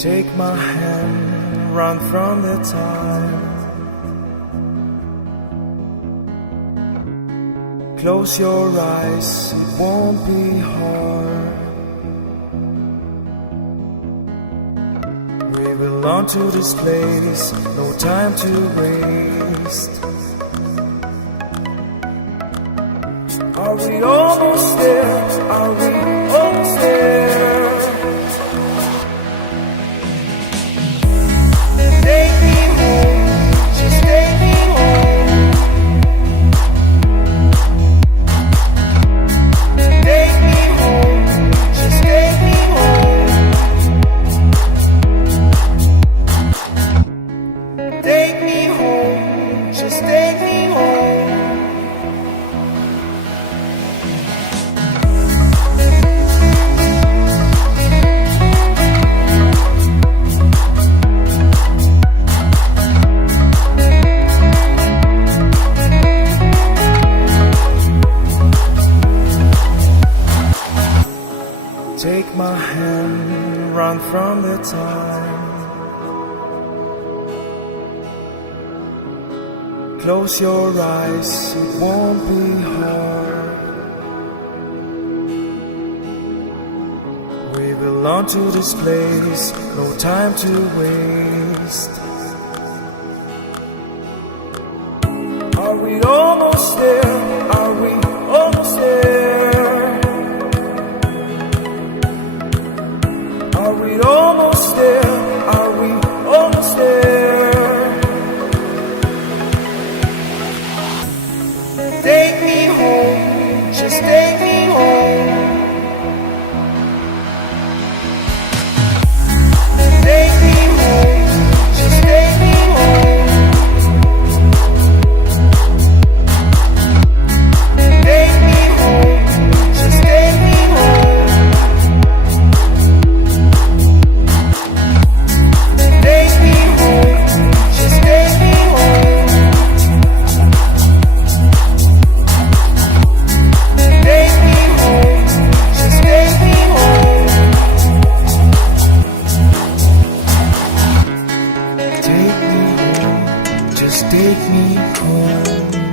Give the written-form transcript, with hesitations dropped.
Take my hand, run from the time. Close your eyes, it won't be hard. We belong to this place, no time to waste. Are we almost there? Are we almost there? Take me home, just take me home. Take me home, just take me home. Take me home, just take me home. Take my hand, run from the time. Close your eyes, it won't be hard. We belong to this place, no time to waste. Are we almost there? Are we almost there? Are we almost there? Are we almost there? Take me home, just take me home. Take me home, just take me home. Take me home, just take me home. Take me home, just take me home. Take me home, just take me home. Take me home, just take me home.